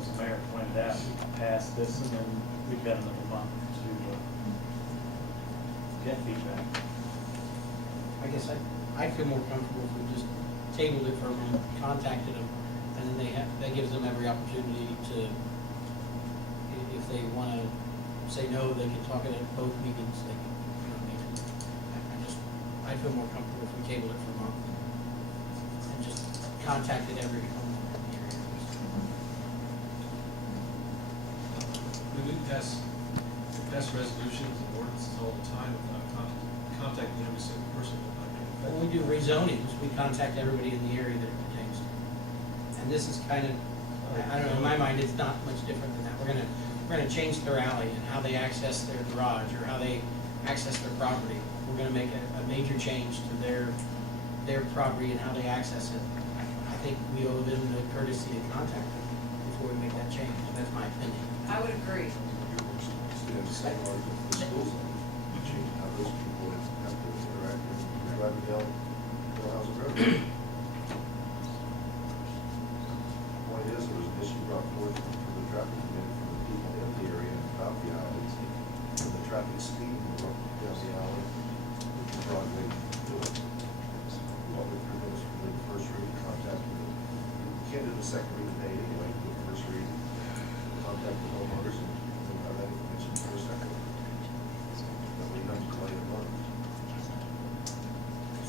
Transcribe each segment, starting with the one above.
as the mayor pointed out, we can pass this and then we've got another month to get feedback. I guess I'd feel more comfortable if we just tabled it for a month, contacted them, and then that gives them every opportunity to, if they wanna say no, they can talk it at both meetings, they can, you know what I mean? I'd feel more comfortable if we tabled it for a month and just contacted every homeowner in the area. We pass resolutions and ordinances all the time without contacting every single person. When we do rezonings, we contact everybody in the area that it pertains to. And this is kind of, I don't know, in my mind, it's not much different than that. We're gonna change their alley and how they access their garage or how they access their property. We're gonna make a major change to their property and how they access it. I think we owe them the courtesy to contact them before we make that change. That's my opinion. I would agree. Still the same argument for the school zone. We change how those people have to interact with driving down Millhousen Road. The point is, there was an issue brought forth from the traffic committee from the people in the area about the alleys. And the traffic speed down the alley, the Broadway do it. What would prevent us from doing the first reading, contacting them? You can't do the second reading today anyway, do the first reading, contact the homeowners and have that information for a second. That way you don't delay a month.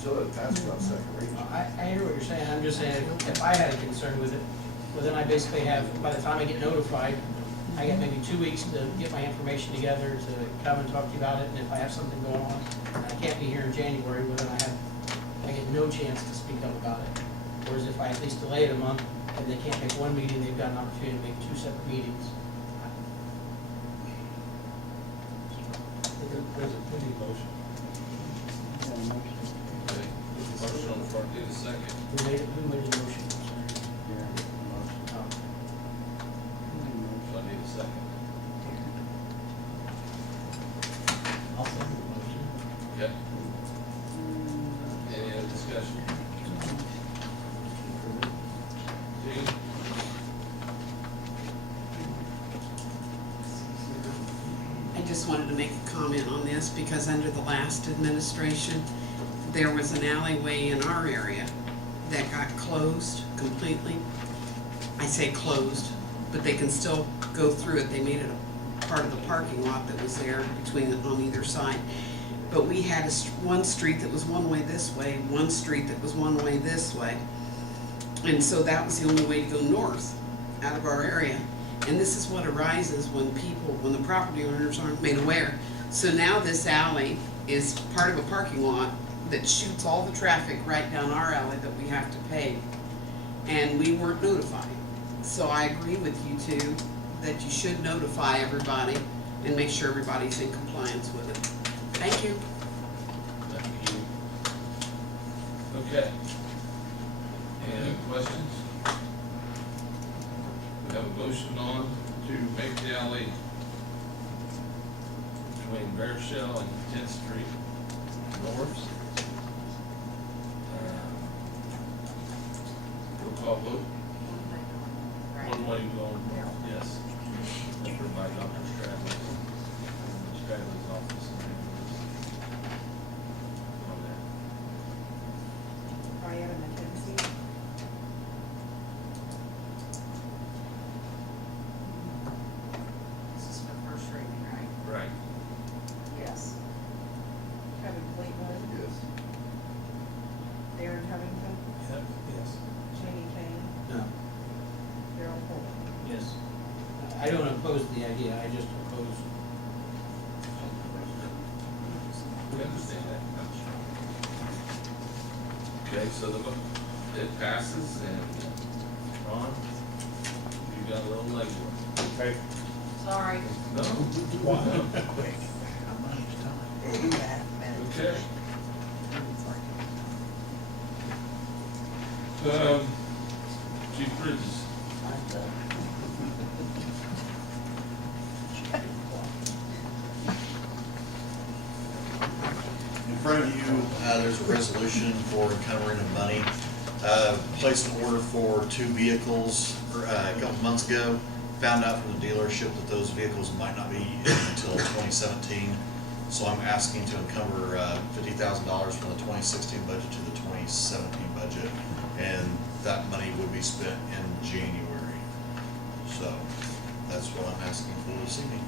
So it passed on second reading. I hear what you're saying. I'm just saying, if I had a concern with it, well, then I basically have, by the time I get notified, I get maybe 2 weeks to get my information together, to come and talk to you about it, and if I have something going on, and I can't be here in January, well, then I get no chance to speak up about it. Whereas if I at least delay it a month, and they can't make one meeting, they've got an opportunity to make 2 separate meetings. There's a pending motion. Okay. Motion on the floor, need a second. Who made the motion? So I need a second. I'll second the motion. Okay. Any other discussion? Gene? I just wanted to make a comment on this because under the last administration, there was an alleyway in our area that got closed completely. I say closed, but they can still go through it. They made it a part of the parking lot that was there on either side. But we had one street that was one way this way, one street that was one way this way. And so that was the only way to go north out of our area. And this is what arises when the property owners aren't made aware. So now this alley is part of a parking lot that shoots all the traffic right down our alley that we have to pay. And we weren't notified. So I agree with you two that you should notify everybody and make sure everybody's in compliance with it. Thank you. Thank you. Okay. Any other questions? We have a motion on to make the alley between Bear Shell and 10th Street north. Roll call vote. One way going, yes. Approved by Dr. Stradley's office. On that. Vietta, McKenzie. This is for first reading, right? Right. Yes. Kevin Fleetwood, Yes. Darren Covington, Yes. Jamie Kane, No. Darryl Colvin. Yes. I don't oppose the idea, I just oppose. We understand that. Okay, so it passes and Ron, you got a little legwork. Okay. Sorry. No? Okay. Chief Bridges. In front of you, there's a resolution for encumbering of money. Placed an order for 2 vehicles a couple months ago. found out from the dealership that those vehicles might not be in until 2017. So I'm asking to encumber $50,000 from the 2016 budget to the 2017 budget, and that money would be spent in January. So that's what I'm asking for this evening.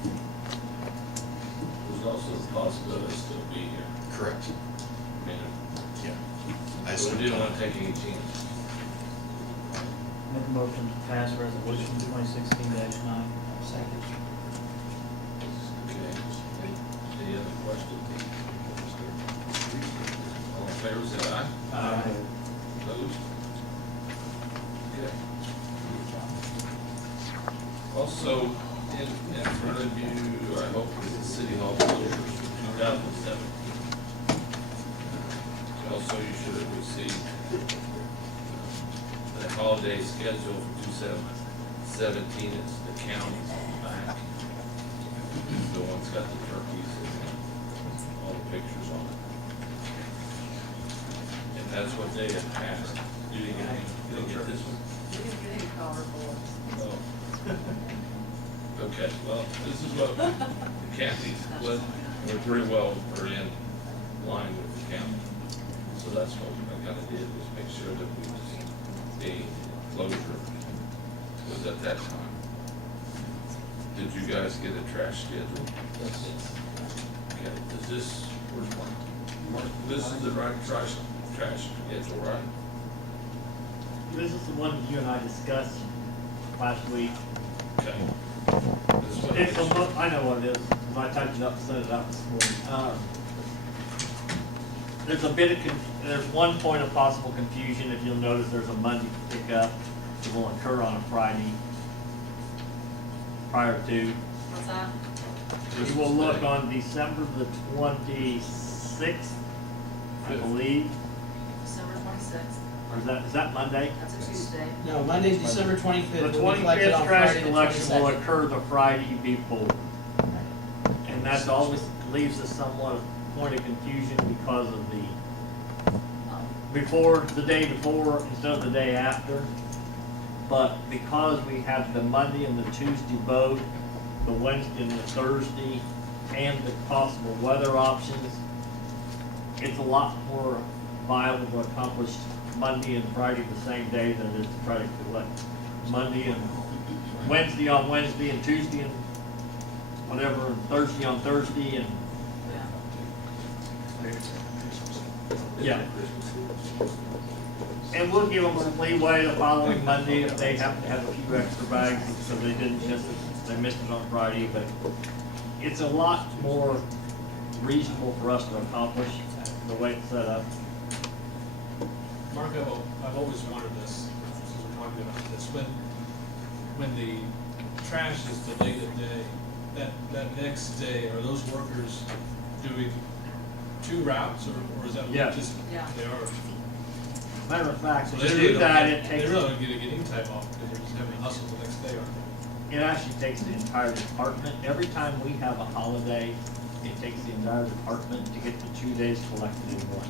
There's also the possibility of still be here. Correct. I mean, Yeah. I so we didn't want to take any chances. Make a motion to pass resolution 2016-9. Second. Okay. Any other questions? All in favor, say aye. Opposed? Okay. Also, in front of you, I hope, is the City Hall closures for 2017. Also, you should have received the holiday schedule for 2017. It's the county's back. The one's got the turkeys and all the pictures on it. And that's what they have passed. You didn't get this one? You didn't get any color bullets. Oh. Okay, well, this is what the county's, we're pretty well, we're in line with the county. So that's what I kind of did, was make sure that we just, the closure was at that time. Did you guys get a trash schedule? Okay, is this, where's Mark? This is the right trash schedule, right? This is the one you and I discussed last week. Okay. This is what it It's is. I know what it is, 'cause I typed it up and sent it out this morning. There's a bit of, there's one point of possible confusion. If you'll notice, there's a Monday pickup that will occur on a Friday prior to. What's that? You will look on December the 26th, I believe, December 26th. or is that Monday? That's a Tuesday. No, Monday's December 25th. The will be collected 25th on trash Friday the collection will 22nd. occur the Friday before. And that always leaves us somewhat of a point of confusion because of the the day before instead of the day after. But because we have the Monday and the Tuesday boat, the Wednesday and the Thursday, and the possible weather options, it's a lot more viable to accomplish Monday and Friday the same day than it is to try to collect Monday and Wednesday on Wednesday and Tuesday and whatever, and Thursday on Thursday and, yeah. And we'll give them some leeway the following Monday if they happen to have a few extra bags, so they didn't miss it, they missed it on Friday, but it's a lot more reasonable for us to accomplish the way it's set up. Mark, I've always wondered this, since we're talking about this, when the trash is delayed a day, that next day, are those workers doing 2 routes, or is that Yeah. just, Yeah. they are? Matter of fact, So to they do really don't that, get- it takes, They really don't get any time off, because they're just having to hustle the next day, aren't they? it actually takes the entire department. Every time we have a holiday, it takes the entire department to get the 2 days collected in one.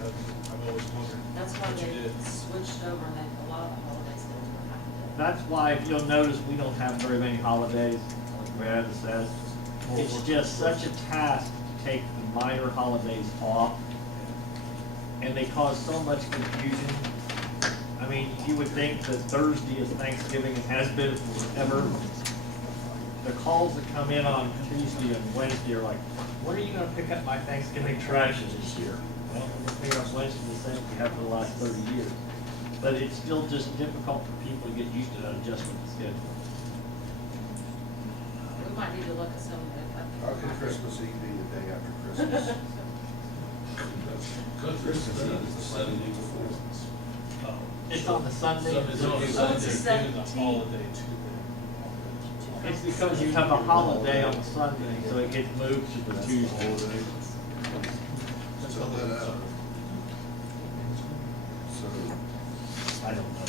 I've always wondered That's why what you they did. switched over and they, a lot of the holidays they were half a day. That's why, if you'll notice, we don't have very many holidays, like Brad says. It's just such a task to take the minor holidays off, and they cause so much confusion. I mean, you would think that Thursday is Thanksgiving and has been forever. The calls that come in on Tuesday and Wednesday are like, when are you gonna pick up my Thanksgiving trash this year? Well, we're gonna pick up Wednesday the same we have for the last 30 years. But it's still just difficult for people to get used to that adjustment to schedule. We might need to look at some of the. How can Christmas Eve be the day after Christmas? Because Christmas Eve is the Sunday before. Oh. It's on the Sunday. It's on the Oh, it's a They're giving the 17th. holiday to them. It's because you have a holiday on Sunday, so it gets moved to the Tuesday. So that, so, I don't know.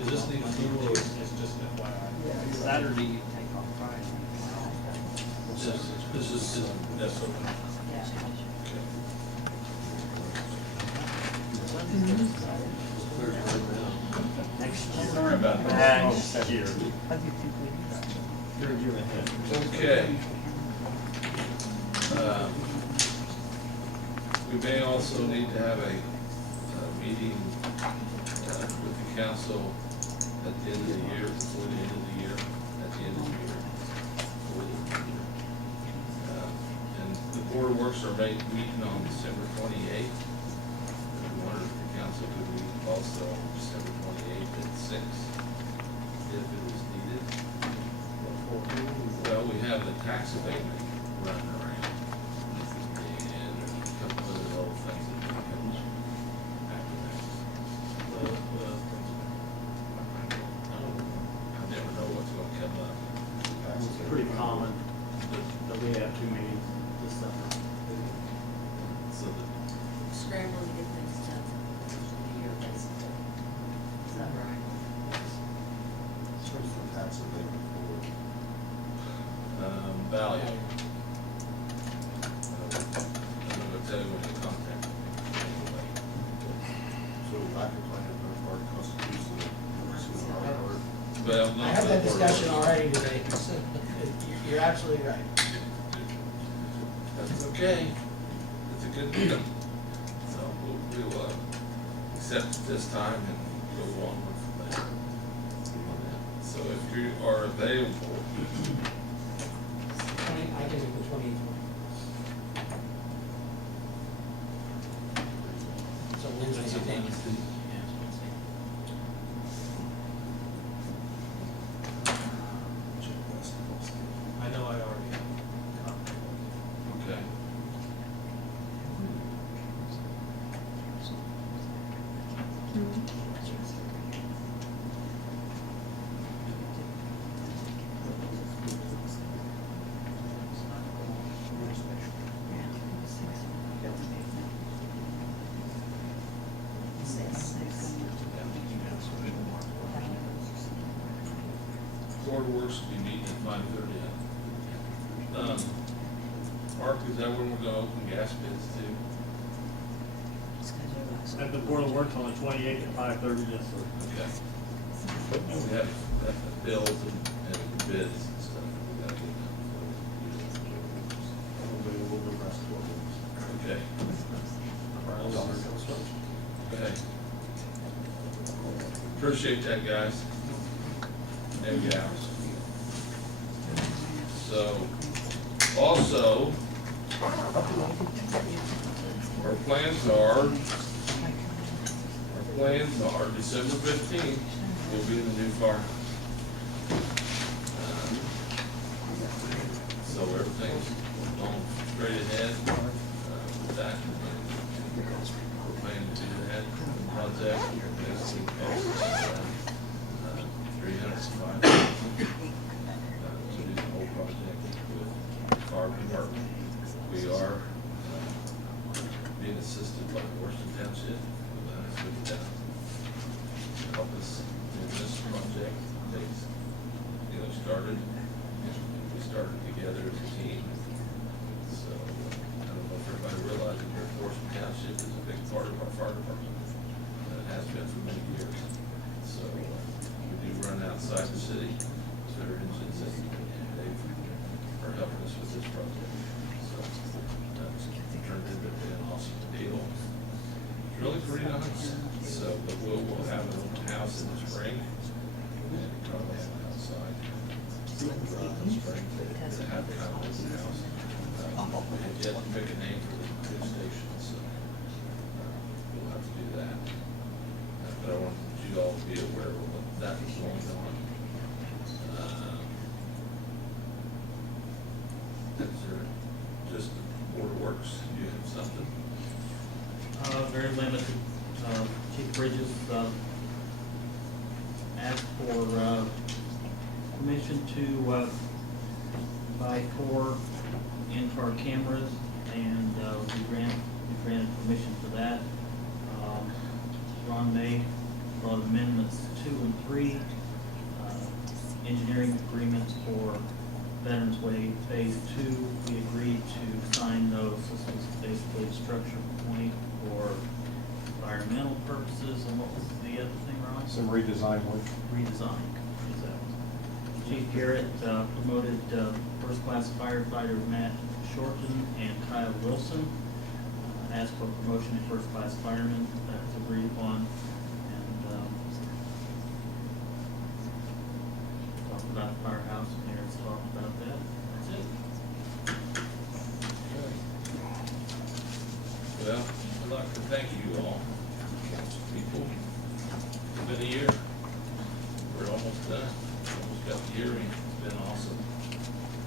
Is this the approval, or is this just FYI? Saturday you take off Friday. This is, that's okay. Yeah. there's right now. about that. Next year. You're a year ahead. Okay. We may also need to have a meeting with the council at the end of the year, before the end of the year, at the end of the year. Before the end of the year. And the Board of Works are meeting on December 28th. We wondered if the council could meet also on December 28th at 6, if it was needed. Well, we have the tax abatement running around, and there's a couple other little things that can come after that. I never know what's gonna come up. It's pretty common that we have 2 meetings this summer. So that, Scrambling to get things done for the year, basically. Is that right? Search for tax abatement for value. I'm gonna tell you when you contact me. Anyway. So lack of plan on their part constitutes the emergency on our part. Well, I not had that we're- discussion already today, so you're absolutely right. That's okay. It's a good deal. So we'll accept it this time and go on with that. So if you are available, I can do the 28th. So Wednesday, That's a I think. Wednesday. Yeah, it's Wednesday. I know I already have a copy. okay. Board of Works will be meeting at 5:30. Mark, is that when we're gonna open gas bids too? At the Board of Works on the 28th at 5:30, yes, sir. Okay. We have the bills and bids and stuff. We gotta get done. I'm available the rest of Okay. Okay. Appreciate that, guys. And gals. So, also, our plans are December 15th will be the new farm. So everything's going straight ahead with that. We're planning to do that project. Basically, $305 to do the whole project with fire department. We are being assisted by Washington Township with that to help us in this project. They, started, and we started together as a team. So, I don't know if everybody realizes that Washington Township is a big part of our fire department. It has been for many years. So, we do run outside the city, veterans and city, and they are helping us with this project. So, that's turned into an awesome deal. It's really pretty nice. So, but we'll have an open house in the spring, and probably have it outside. In the spring, to have kind of open house. We had yet to pick a name for the new station, so, we'll have to do that. But I want you all to be aware of what that is going on. Is there just the Board of Works, do you have something? Very limited. Chief Bridges asked for permission to buy 4 in-car cameras, and we granted permission for that. Ron May brought amendments 2 and 3, engineering agreements for Veterans Way Phase 2. We agreed to sign those. This was basically a structure point for environmental purposes, and what was the other thing, Ron? Some redesign work. Redesign. Is that- Chief Garrett promoted first-class firefighter Matt Shorten and Kyle Wilson. Asked for promotion to first-class fireman, that's agreed upon. And talked about the firehouse, and Eric's talked about that. That's it. Well, I'd like to thank you all, council people. It's been a year. We're almost done. Almost got the year in. It's been awesome.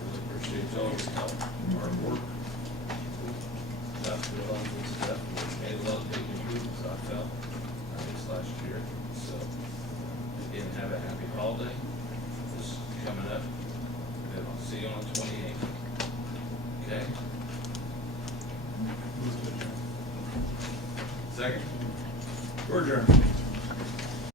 Really appreciate y'all's help, hard work. Got through a lot of good stuff. Made a lot of big improvements, I felt, this last year. So, again, have a happy holiday. This is coming up. And I'll see you on the 28th. Okay? Second? We're adjourned.